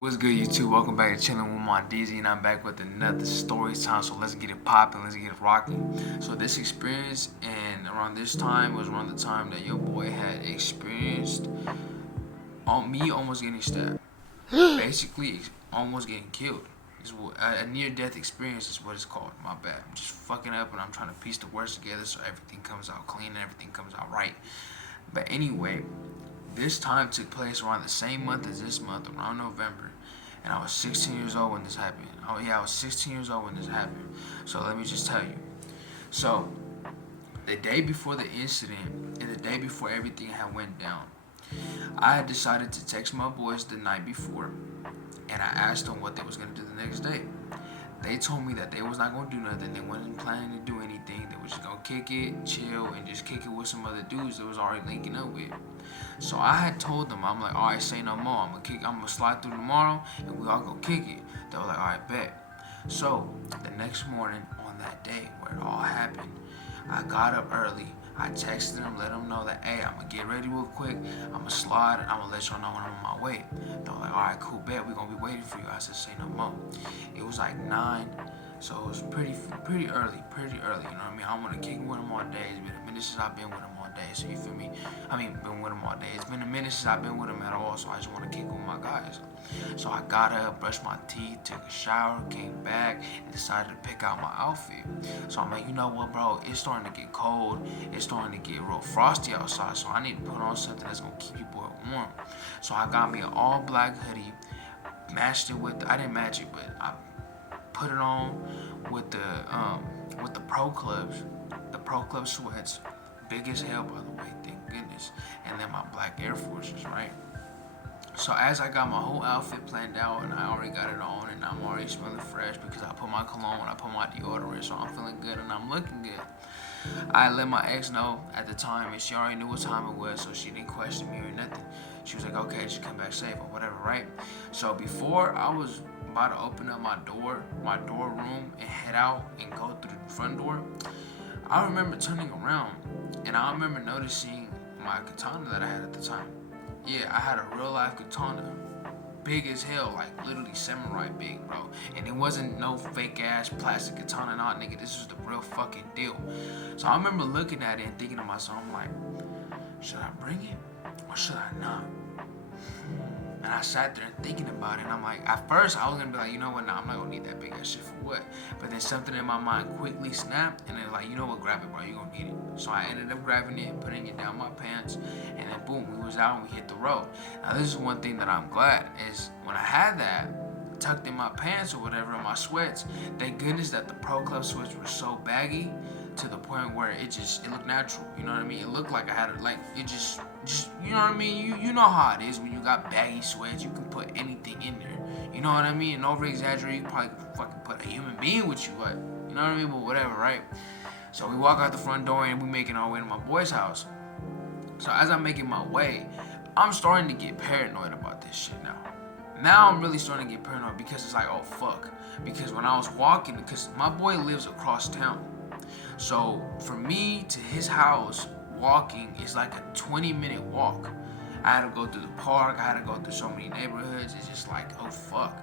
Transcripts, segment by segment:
What's good, YouTube? Welcome back to chilling with my DZ, and I'm back with another story time. So let's get it popping, let's get it rocking. So this experience, and around this time was around the time that your boy had experienced on me almost getting stabbed, basically almost getting killed. A near-death experience is what it's called. My bad. I'm just fucking up, and I'm trying to piece the words together so everything comes out clean and everything comes out right. But anyway, this time took place around the same month as this month, around November. And I was 16 years old when this happened. Oh yeah, I was 16 years old when this happened. So let me just tell you. So the day before the incident and the day before everything had went down, I had decided to text my boys the night before, and I asked them what they was gonna do the next day. They told me that they was not gonna do nothing. They wasn't planning to do anything. They was just gonna kick it, chill, and just kick it with some other dudes that was already linking up with. So I had told them, I'm like, all right, say no more. I'm gonna slide through tomorrow, and we all go kick it. They were like, all right, bet. So the next morning on that day where it all happened, I got up early. I texted them, let them know that, hey, I'm gonna get ready real quick. I'm gonna slide, and I'm gonna let y'all know when I'm on my way. They were like, all right, cool, bet. We're gonna be waiting for you. I said, say no more. It was like 9, so it was pretty early, you know what I mean? I want to kick with them all day. It's been a minute since I've been with them all day, so you feel me? I mean, been with them all day. It's been a minute since I've been with them at all, so I just want to kick with my guys. So I got up, brushed my teeth, took a shower, came back, and decided to pick out my outfit. So I'm like, you know what, bro? It's starting to get cold. It's starting to get real frosty outside, so I need to put on something that's going to keep you boy warm. So I got me an all black hoodie, matched it with, I didn't match it, but I put it on with the Pro Clubs, the Pro Club sweats, big as hell by the way, thank goodness, and then my black Air Forces, right? So as I got my whole outfit planned out and I already got it on and I'm already smelling fresh because I put my cologne, I put my deodorant, so I'm feeling good and I'm looking good. I let my ex know at the time, and she already knew what time it was, so she didn't question me or nothing. She was like, okay, just come back safe or whatever, right? So before I was about to open up my door room, and head out and go through the front door, I remember turning around, and I remember noticing my katana that I had at the time. Yeah, I had a real life katana, big as hell, like literally samurai big, bro. And it wasn't no fake ass plastic katana, nah, nigga. This was the real fucking deal. So I remember looking at it and thinking to myself, I'm like, should I bring it or should I not? And I sat there and thinking about it, and I'm like, at first I was gonna be like, you know what, nah, I'm not gonna need that big ass shit for what? But then something in my mind quickly snapped, and then like, you know what, grab it, bro, you gonna need it. So I ended up grabbing it, putting it down my pants, and then boom, we was out and we hit the road. Now this is one thing that I'm glad is when I had that tucked in my pants or whatever, in my sweats, thank goodness that the Pro Club sweats were so baggy to the point where it looked natural. You know what I mean? It looked like I had it, like it just you know what I mean? You know how it is when you got baggy sweats. You can put anything in there. You know what I mean? And over exaggerate, you can probably fucking put a human being with you, but you know what I mean? But whatever, right? So we walk out the front door and we making our way to my boy's house. So as I'm making my way, I'm starting to get paranoid about this shit now. Now I'm really starting to get paranoid because it's like, oh fuck. Because when I was walking, because my boy lives across town. So for me to his house, walking is like a 20-minute walk. I had to go through the park, I had to go through so many neighborhoods, it's just like, oh fuck.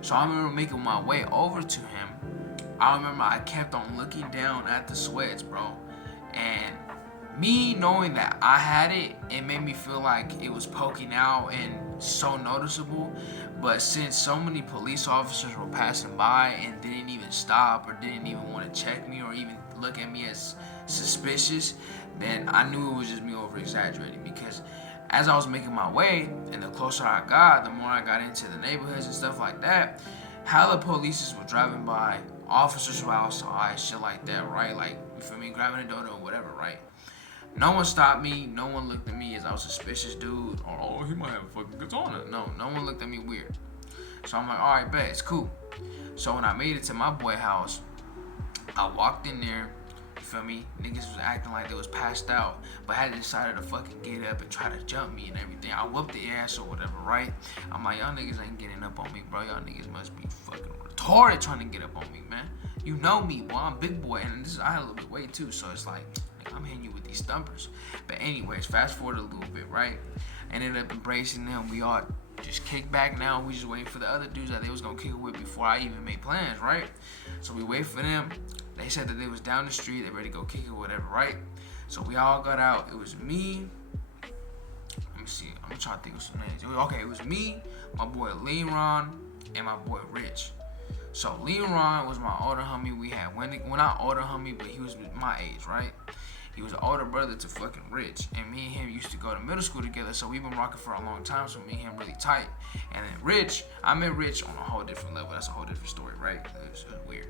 So I remember making my way over to him. I remember I kept on looking down at the sweats, bro. And me knowing that I had it, it made me feel like it was poking out and so noticeable. But since so many police officers were passing by and didn't even stop or didn't even want to check me or even look at me as suspicious, then I knew it was just me over exaggerating. Because as I was making my way and the closer I got, the more I got into the neighborhoods and stuff like that, hella police were driving by, officers were outside, shit like that, right? Like, you feel me, grabbing a dodo or whatever, right? No one stopped me. No one looked at me as I was a suspicious dude or, oh, he might have a fucking katana. No one looked at me weird. So I'm like, all right, bet, it's cool. So when I made it to my boy house, I walked in there, you feel me? Niggas was acting like they was passed out, but had decided to fucking get up and try to jump me and everything. I whooped the ass or whatever, right? I'm like, y'all niggas ain't getting up on me, bro. Y'all niggas must be fucking retarded trying to get up on me, man. You know me, boy. I'm big boy, and I had a little bit of weight too, so it's like, I'm hitting you with these thumpers. But anyways, fast forward a little bit, right? Ended up embracing them. We all just kick back now. We just waiting for the other dudes that they was gonna kick it with before I even made plans, right? So we wait for them. They said that they was down the street. They ready to go kick it, whatever, right? So we all got out. It was me. Let me see. I'm trying to think of some names. Okay, it was me, my boy Leron, and my boy Rich. So Leron was my older homie. We had when not older homie, but he was my age, right? He was an older brother to fucking Rich, and me and him used to go to middle school together. So we've been rocking for a long time. So me and him really tight. And then Rich, I met Rich on a whole different level. That's a whole different story, right? It was weird.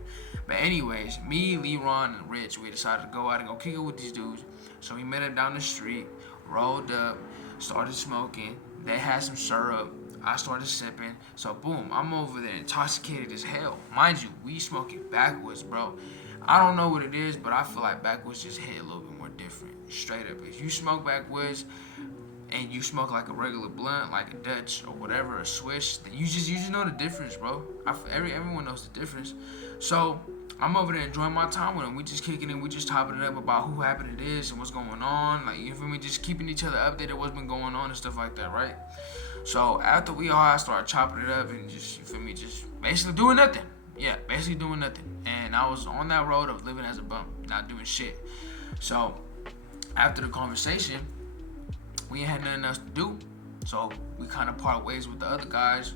But anyways, me, Leron, and Rich, we decided to go out and go kick it with these dudes. So we met up down the street, rolled up, started smoking. They had some syrup. I started sipping. So boom, I'm over there intoxicated as hell. Mind you, we smoking backwoods, bro. I don't know what it is, but I feel like backwoods just hit a little bit more different. Straight up. If you smoke backwoods and you smoke like a regular blunt, like a Dutch or whatever, a Swish, then you just know the difference, bro. Everyone knows the difference. So I'm over there enjoying my time with them. We just kicking it, we just topping it up about who happened it is and what's going on. Like, you feel me? Just keeping each other updated what's been going on and stuff like that, right? So after we all started chopping it up and just, you feel me, just basically doing nothing. Yeah, basically doing nothing. And I was on that road of living as a bum, not doing shit. So after the conversation, we ain't had nothing else to do. So we kind of part ways with the other guys.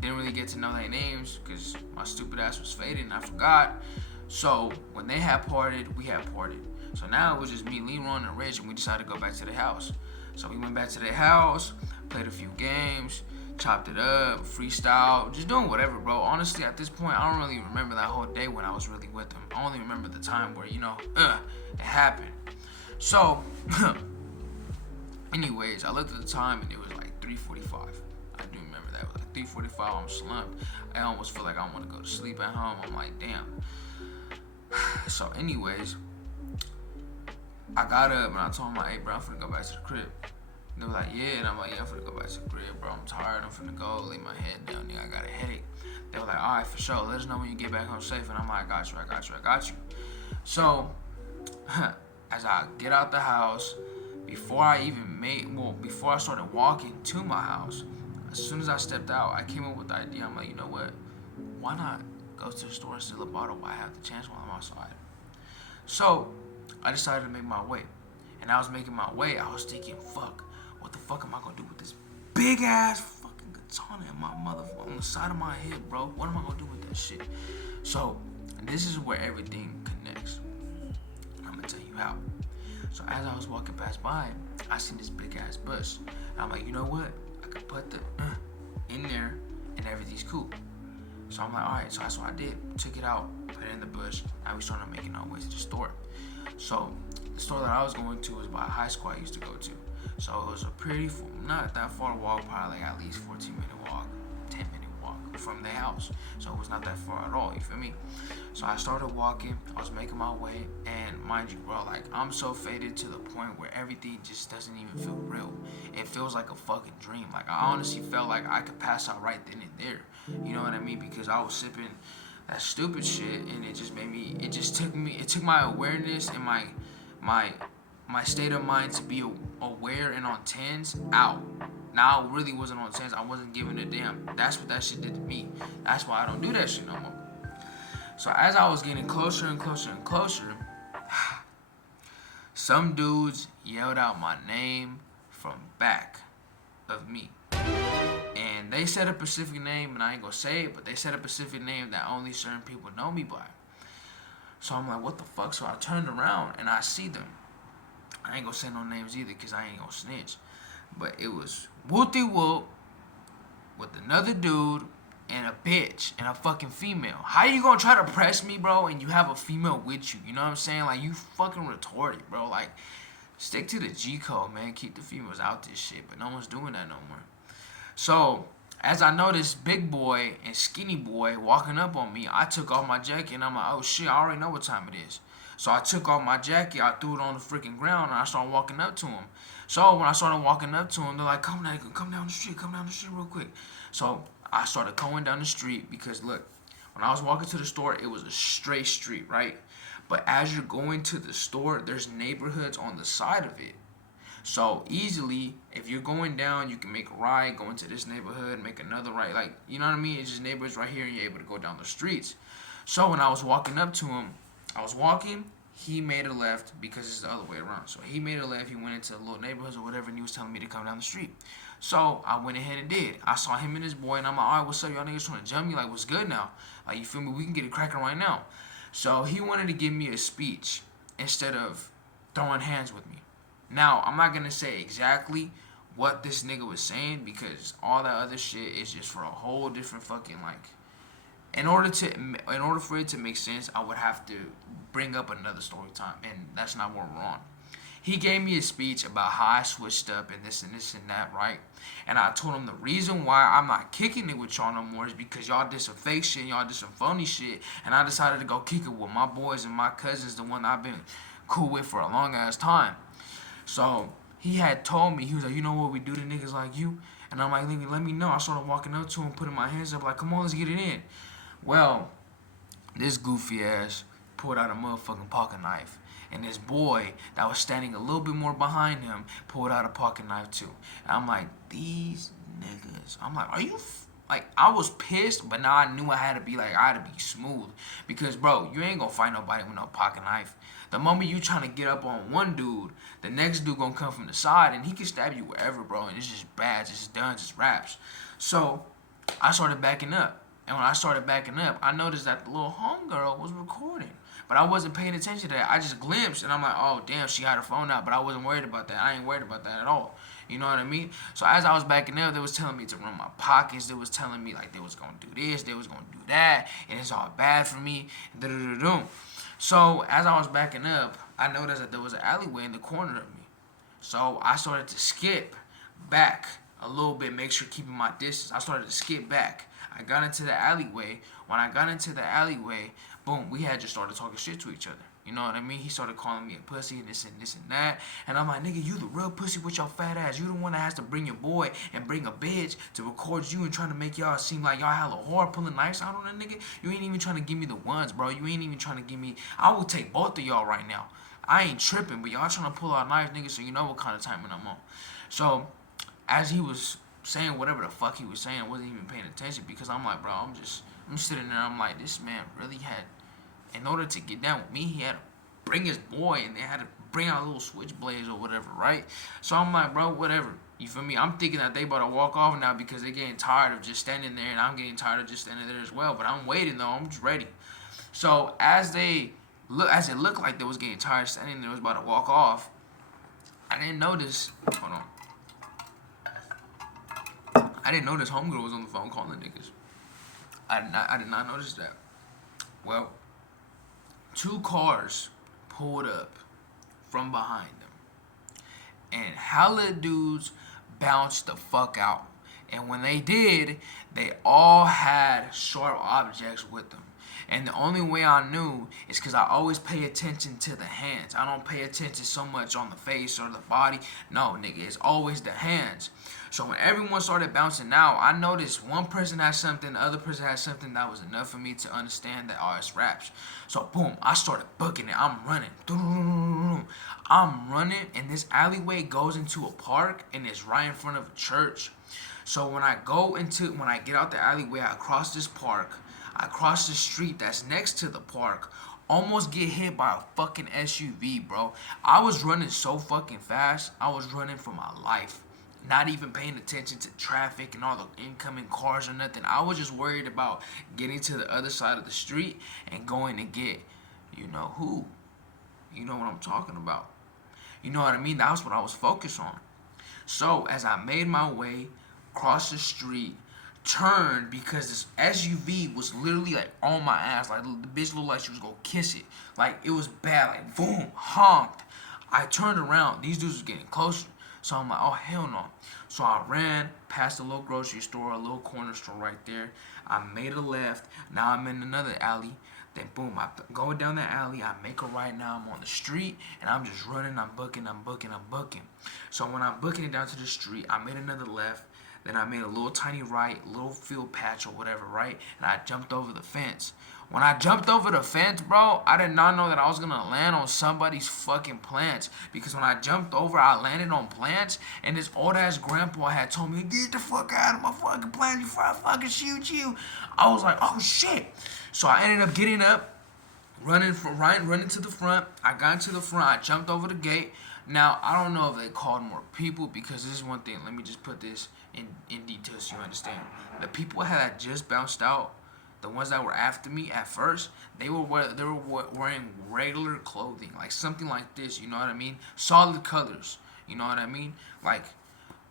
Didn't really get to know their names because my stupid ass was fading and I forgot. So when they had parted, we had parted. So now it was just me, Leron, and Rich, and we decided to go back to the house. So we went back to their house, played a few games, chopped it up, freestyle, just doing whatever, bro. Honestly, at this point, I don't really remember that whole day when I was really with them. I only remember the time where, it happened. So, anyways, I looked at the time and it was like 3:45. I do remember that. It was like 3:45, I'm slumped. I almost feel like I want to go to sleep at home. I'm like, damn. So, anyways, I got up and I told them, hey, bro, I'm finna go back to the crib. They were like, yeah, and I'm like, yeah, I'm finna go back to the crib, bro. I'm tired. I'm finna go lay my head down there. I got a headache. They were like, all right, for sure. Let us know when you get back home safe. And I'm like, I got you. So, as I get out the house, before I started walking to my house, as soon as I stepped out, I came up with the idea. I'm like, you know what? Why not go to the store and steal a bottle while I have the chance while I'm outside? So, I decided to make my way. And I was making my way, I was thinking, fuck, what the fuck am I gonna do with this big ass fucking katana in my motherfucker on the side of my head, bro? What am I gonna do with that shit? So, this is where everything connects. I'm gonna tell you how. So as I was walking past by, I seen this big ass bush. And I'm like, you know what? I could put the in there and everything's cool. So I'm like, alright, so that's what I did. Took it out, put it in the bush. Now we started making our way to the store. So the store that I was going to was by a high school I used to go to. So it was a pretty, not that far walk, probably like at least 14-minute walk, 10-minute walk from their house. So it was not that far at all, you feel me? So I started walking, I was making my way, and mind you, bro, like, I'm so faded to the point where everything just doesn't even feel real. It feels like a fucking dream. Like, I honestly felt like I could pass out right then and there. You know what I mean? Because I was sipping that stupid shit, and it just took my awareness and my state of mind to be aware and on tens out. Now I really wasn't on tens. I wasn't giving a damn. That's what that shit did to me. That's why I don't do that shit no more. So as I was getting closer and closer and closer, some dudes yelled out my name from back of me. And they said a specific name, and I ain't gonna say it, but they said a specific name that only certain people know me by. So I'm like, what the fuck? So I turned around and I see them. I ain't gonna say no names either because I ain't gonna snitch. But it was Wooty Whoop with another dude and a bitch and a fucking female. How you gonna try to press me, bro, and you have a female with you? You know what I'm saying? Like, you fucking retarded, bro. Like, stick to the G code, man. Keep the females out this shit. But no one's doing that no more. So, as I noticed big boy and skinny boy walking up on me, I took off my jacket and I'm like, oh shit, I already know what time it is. So I took off my jacket, I threw it on the freaking ground, and I started walking up to him. So when I started walking up to him, they're like, come down the street real quick. So I started going down the street because, look, when I was walking to the store, it was a straight street, right? But as you're going to the store, there's neighborhoods on the side of it. So easily, if you're going down, you can make a right, go into this neighborhood, make another right. Like, you know what I mean? It's just neighbors right here, and you're able to go down the streets. So when I was walking up to him, I was walking. He made a left because it's the other way around. So he made a left. He went into the little neighborhoods or whatever, and he was telling me to come down the street. So I went ahead and did. I saw him and his boy, and I'm like, all right, what's up, y'all niggas trying to jump me? Like, what's good now? Like, you feel me? We can get it cracking right now. So he wanted to give me a speech instead of throwing hands with me. Now, I'm not going to say exactly what this nigga was saying because all that other shit is just for a whole different fucking, like, in order for it to make sense, I would have to bring up another story time, and that's not what we're on. He gave me a speech about how I switched up and this and this and that, right? And I told him the reason why I'm not kicking it with y'all no more is because y'all did some fake shit, y'all did some phony shit, and I decided to go kick it with my boys and my cousins, the one I've been cool with for a long ass time. So he had told me, he was like, you know what we do to niggas like you? And I'm like, nigga, let me know. I started walking up to him, putting my hands up, like, come on, let's get it in. Well, this goofy ass pulled out a motherfucking pocket knife. And this boy that was standing a little bit more behind him pulled out a pocket knife too. And I'm like, these niggas. I'm like, are you like, I was pissed, but now I knew I had to be like, I had to be smooth. Because, bro, you ain't gonna fight nobody with no pocket knife. The moment you trying to get up on one dude, the next dude gonna come from the side and he can stab you wherever, bro. And it's just bad, it's just done, it's raps. So I started backing up. And when I started backing up, I noticed that the little homegirl was recording. But I wasn't paying attention to that. I just glimpsed, and I'm like, oh, damn, she had her phone out. But I wasn't worried about that. I ain't worried about that at all. You know what I mean? So as I was backing up, they was telling me to run my pockets. They was telling me, like, they was going to do this. They was going to do that. And it's all bad for me. So as I was backing up, I noticed that there was an alleyway in the corner of me. So I started to skip back a little bit, make sure keeping my distance. I started to skip back. I got into the alleyway. When I got into the alleyway, boom, we had just started talking shit to each other. You know what I mean? He started calling me a pussy and this and this and that. And I'm like, nigga, you the real pussy with your fat ass. You the one that has to bring your boy and bring a bitch to record you and trying to make y'all seem like y'all hella hard pulling knives out on that nigga. You ain't even trying to give me the ones, bro. You ain't even trying to give me. I will take both of y'all right now. I ain't tripping, but y'all trying to pull out knives, nigga, so you know what kind of timing I'm on. So, as he was saying whatever the fuck he was saying, I wasn't even paying attention because I'm like, bro, I'm sitting there, I'm like, this man really had, in order to get down with me, he had to bring his boy and they had to bring out little switchblades or whatever, right? So I'm like, bro, whatever. You feel me? I'm thinking that they about to walk off now because they're getting tired of just standing there and I'm getting tired of just standing there as well. But I'm waiting though, I'm just ready. So as it looked like they was getting tired standing there, was about to walk off, I didn't notice, hold on. I didn't notice homegirl was on the phone calling niggas. I did not notice that. Well, two cars pulled up from behind them. And hella dudes bounced the fuck out. And when they did, they all had sharp objects with them. And the only way I knew is because I always pay attention to the hands. I don't pay attention so much on the face or the body. No, nigga, it's always the hands. So when everyone started bouncing out, I noticed one person had something, the other person had something that was enough for me to understand that, oh, it's raps. So boom, I started booking it. I'm running. I'm running, and this alleyway goes into a park, and it's right in front of a church. So when I get out the alleyway, I cross this park. I cross the street that's next to the park, almost get hit by a fucking SUV, bro. I was running so fucking fast. I was running for my life. Not even paying attention to traffic and all the incoming cars or nothing. I was just worried about getting to the other side of the street and going to get, you know who. You know what I'm talking about. You know what I mean? That's what I was focused on. So as I made my way across the street, turned because this SUV was literally like on my ass. Like the bitch looked like she was gonna kiss it. Like it was bad. Like boom, honked. I turned around. These dudes was getting closer. So I'm like, oh hell no. So I ran past a little grocery store, a little corner store right there. I made a left. Now I'm in another alley. Then boom, I go down the alley. I make a right. Now I'm on the street and I'm just running. I'm booking. So when I'm booking it down to the street, I made another left. Then I made a little tiny right, little field patch or whatever, right? And I jumped over the fence. When I jumped over the fence, bro, I did not know that I was gonna land on somebody's fucking plants. Because when I jumped over, I landed on plants, and this old ass grandpa had told me, "Get the fuck out of my fucking plants before I fucking shoot you." I was like, "Oh shit!" So I ended up getting up, running to the front. I got into the front. I jumped over the gate. Now I don't know if they called more people, because this is one thing. Let me just put this in detail so you understand. The people had just bounced out. The ones that were after me at first, they were wearing regular clothing, like something like this. You know what I mean? Solid colors. You know what I mean? Like,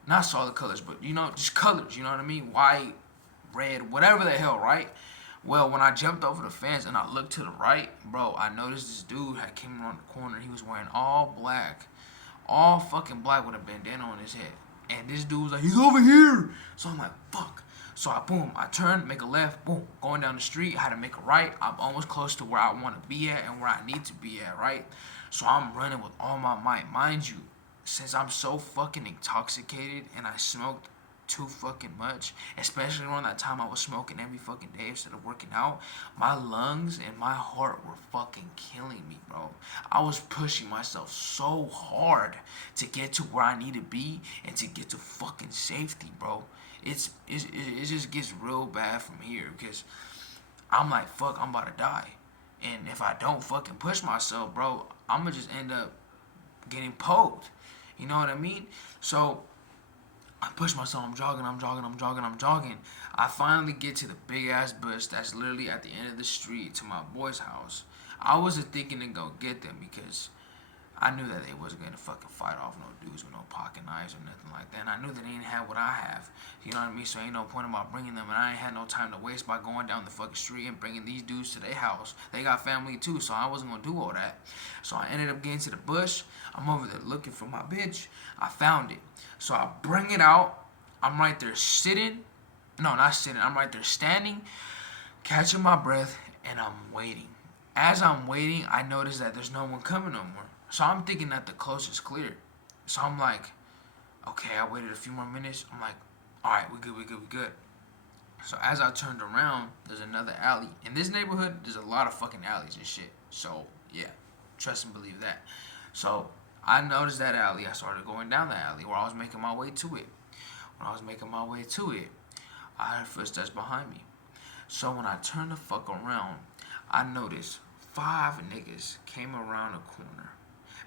not solid colors, but just colors. You know what I mean? White, red, whatever the hell, right? Well, when I jumped over the fence and I looked to the right, bro, I noticed this dude had came around the corner. He was wearing all black, all fucking black with a bandana on his head. And this dude was like, "He's over here." So I'm like, "Fuck." So I turn, make a left, boom, going down the street. I had to make a right. I'm almost close to where I want to be at and where I need to be at, right? So I'm running with all my might. Mind you, since I'm so fucking intoxicated and I smoked too fucking much, especially around that time I was smoking every fucking day instead of working out, my lungs and my heart were fucking killing me, bro. I was pushing myself so hard to get to where I need to be and to get to fucking safety, bro. It just gets real bad from here, because I'm like, fuck, I'm about to die. And if I don't fucking push myself, bro, I'm gonna just end up getting poked. You know what I mean? So I push myself. I'm jogging. I finally get to the big ass bush that's literally at the end of the street to my boy's house. I wasn't thinking to go get them, because I knew that they wasn't gonna fucking fight off no dudes with no pocket knives or nothing like that. And I knew that they didn't have what I have. You know what I mean? So ain't no point about bringing them. And I ain't had no time to waste by going down the fucking street and bringing these dudes to their house. They got family too, so I wasn't gonna do all that. So I ended up getting to the bush. I'm over there looking for my bitch. I found it. So I bring it out. I'm right there sitting. No, not sitting. I'm right there standing, catching my breath, and I'm waiting. As I'm waiting, I notice that there's no one coming no more. So I'm thinking that the coast is clear. So I'm like, okay, I waited a few more minutes. I'm like, all right, we good. So as I turned around, there's another alley. In this neighborhood, there's a lot of fucking alleys and shit. So yeah, trust and believe that. So I noticed that alley. I started going down the alley where I was making my way to it. When I was making my way to it, I heard footsteps behind me. So when I turned the fuck around, I noticed 5 niggas came around the corner.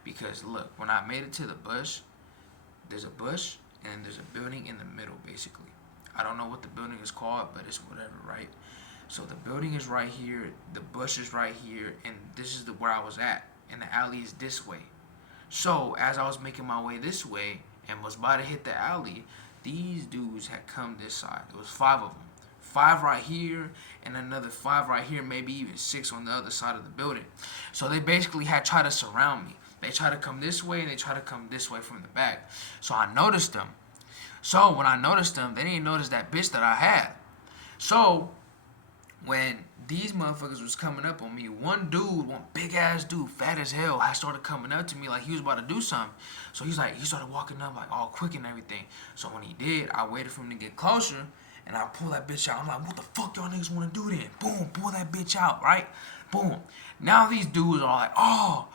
Because look, when I made it to the bush, there's a bush and there's a building in the middle, basically. I don't know what the building is called, but it's whatever, right? So the building is right here, the bush is right here, and this is where I was at, and the alley is this way. So as I was making my way this way and was about to hit the alley, these dudes had come this side. There was 5 of them. 5 right here and another 5 right here, maybe even 6 on the other side of the building. So they basically had tried to surround me. They try to come this way and they try to come this way from the back. So I noticed them. So when I noticed them, they didn't notice that bitch that I had. So when these motherfuckers was coming up on me, one big ass dude, fat as hell, had started coming up to me like he was about to do something. So he started walking up like all quick and everything. So when he did, I waited for him to get closer and I pulled that bitch out. I'm like, what the fuck y'all niggas wanna do then? Boom, pull that bitch out, right? Boom. Now these dudes are like, oh,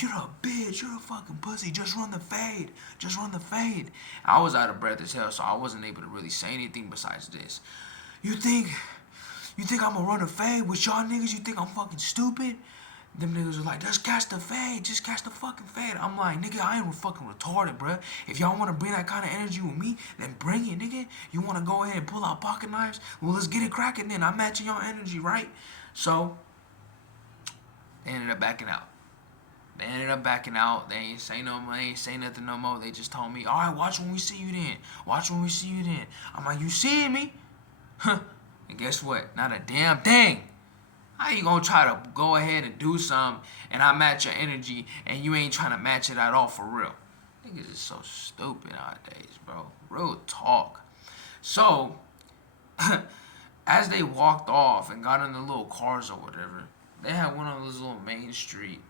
you're a bitch. You're a fucking pussy. Just run the fade. I was out of breath as hell, so I wasn't able to really say anything besides this. You think I'm gonna run a fade with y'all niggas? You think I'm fucking stupid? Them niggas are like, just catch the fade. Just catch the fucking fade. I'm like, nigga, I ain't fucking retarded, bruh. If y'all wanna bring that kind of energy with me, then bring it, nigga. You wanna go ahead and pull out pocket knives? Well, let's get it cracking then. I'm matching y'all energy, right? So, they ended up backing out. They ain't say nothing no more. They just told me, all right, watch when we see you then. I'm like, you seeing me? Huh. And guess what? Not a damn thing. How you gonna try to go ahead and do something and I match your energy and you ain't trying to match it at all for real? Niggas is so stupid nowadays, bro. Real talk. So, as they walked off and got in the little cars or whatever, they had one on this little main street.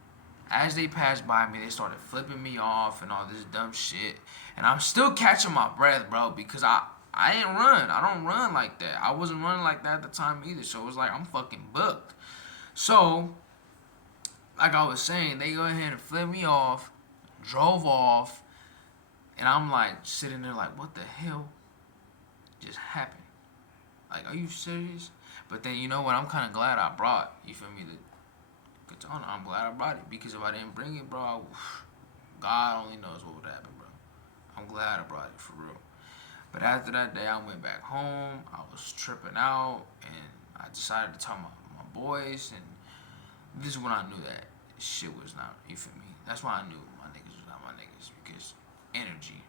As they passed by me, they started flipping me off and all this dumb shit. And I'm still catching my breath, bro, because I didn't run. I don't run like that. I wasn't running like that at the time either. So it was like I'm fucking booked. So, like I was saying, they go ahead and flip me off, drove off, and I'm like sitting there like, what the hell just happened? Like, are you serious? But then you know what? I'm kind of glad I brought. You feel me? The katana. I'm glad I brought it because if I didn't bring it, bro, God only knows what would happen, bro. I'm glad I brought it for real. But after that day, I went back home. I was tripping out, and I decided to tell my boys, and this is when I knew that shit was not. You feel me? That's why I knew my niggas was not my niggas because energy,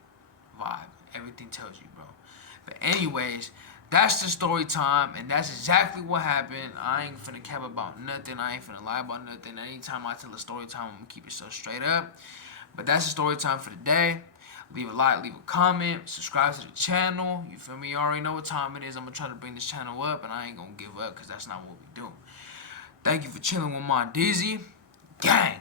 vibe, everything tells you, bro. But anyways, that's the story time, and that's exactly what happened. I ain't finna cap about nothing. I ain't finna lie about nothing. Anytime I tell a story time, I'm gonna keep it so straight up. But that's the story time for the day. Leave a like, leave a comment, subscribe to the channel. You feel me? You already know what time it is. I'm gonna try to bring this channel up, and I ain't gonna give up because that's not what we do. Thank you for chilling with my Dizzy. Gang!